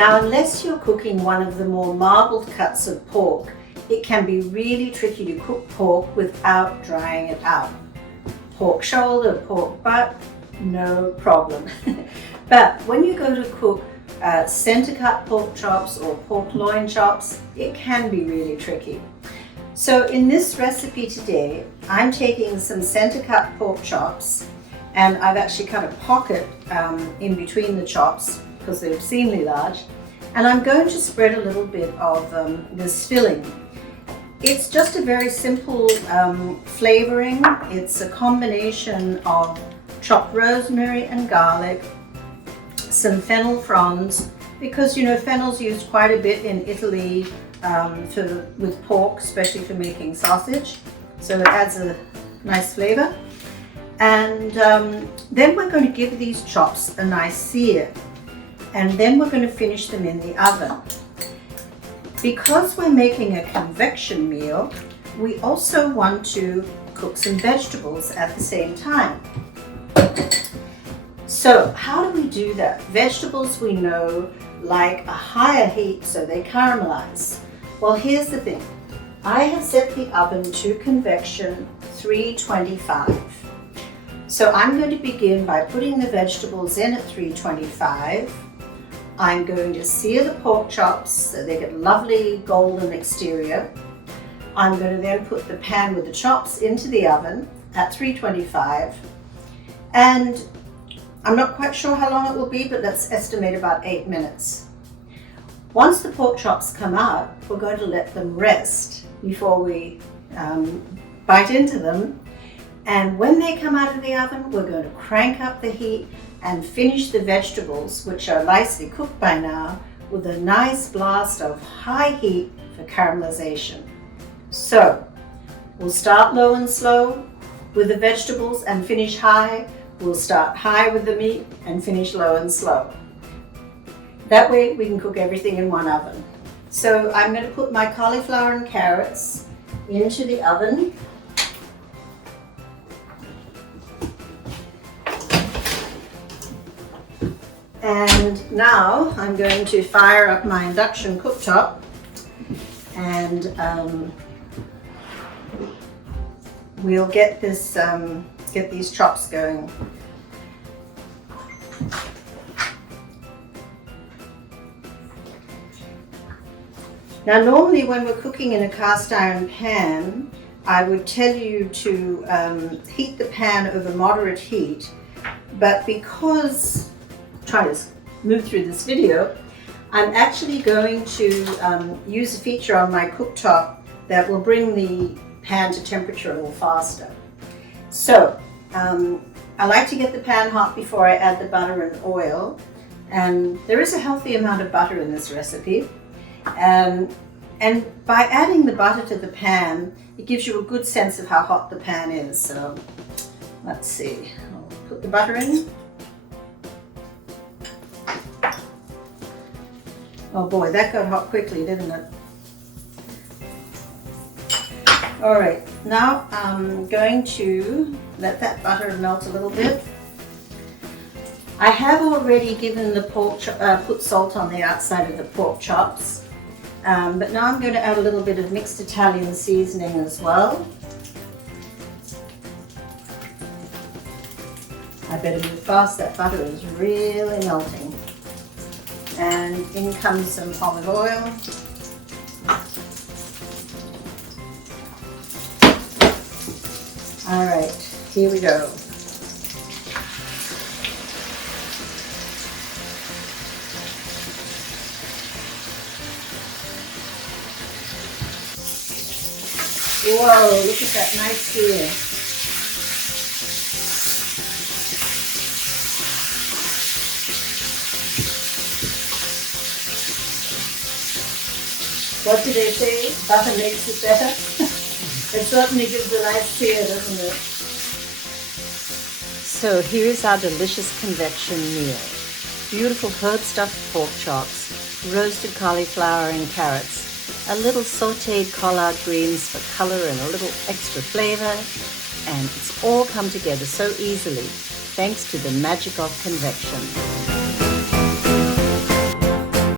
Now, unless you're cooking one of the more marbled cuts of pork, it can be really tricky to cook pork without drying it out. Pork shoulder, pork butt, no problem. But when you go to cook center cut pork chops or pork loin chops, it can be really tricky. So in this recipe today, I'm taking some center cut pork chops, and I've actually cut a pocket in between the chops because they're obscenely large, and I'm going to spread a little bit of this filling. It's just a very simple flavoring. It's a combination of chopped rosemary and garlic, some fennel fronds, because you know fennel's used quite a bit in Italy with pork, especially for making sausage, so it adds a nice flavor. And then we're going to give these chops a nice sear, and then we're going to finish them in the oven. Because we're making a convection meal, we also want to cook some vegetables at the same time. So how do we do that? Vegetables, we know, like a higher heat, so they caramelize. Well, here's the thing. I have set the oven to convection 325. So I'm going to begin by putting the vegetables in at 325. I'm going to sear the pork chops so they get lovely golden exterior. I'm going to then put the pan with the chops into the oven at 325. And I'm not quite sure how long it will be, but let's estimate about 8 minutes. Once the pork chops come out, we're going to let them rest before we bite into them. And when they come out of the oven, we're going to crank up the heat and finish the vegetables, which are nicely cooked by now, with a nice blast of high heat for caramelization. So we'll start low and slow with the vegetables and finish high. We'll start high with the meat and finish low and slow. That way we can cook everything in one oven. So I'm going to put my cauliflower and carrots into the oven. And now I'm going to fire up my induction cooktop, and we'll get these chops going. Now, normally when we're cooking in a cast iron pan, I would tell you to heat the pan over moderate heat, but because try to move through this video, I'm actually going to use a feature on my cooktop that will bring the pan to temperature a little faster. So I like to get the pan hot before I add the butter and oil, and there is a healthy amount of butter in this recipe. And by adding the butter to the pan, it gives you a good sense of how hot the pan is. So let's see, I'll put the butter in. Oh boy, that got hot quickly, didn't it? All right, now I'm going to let that butter melt a little bit. I have already given the pork put salt on the outside of the pork chops, but now I'm going to add a little bit of mixed Italian seasoning as well. I better move fast, that butter is really melting. And in comes some olive oil. All right, here we go. Whoa, look at that nice sear. What do they say? Butter makes it better? It certainly gives a nice sear, doesn't it? So here's our delicious convection meal. Beautiful herb-stuffed pork chops, roasted cauliflower and carrots, a little sautéed collard greens for color and a little extra flavor, and it's all come together so easily thanks to the magic of convection.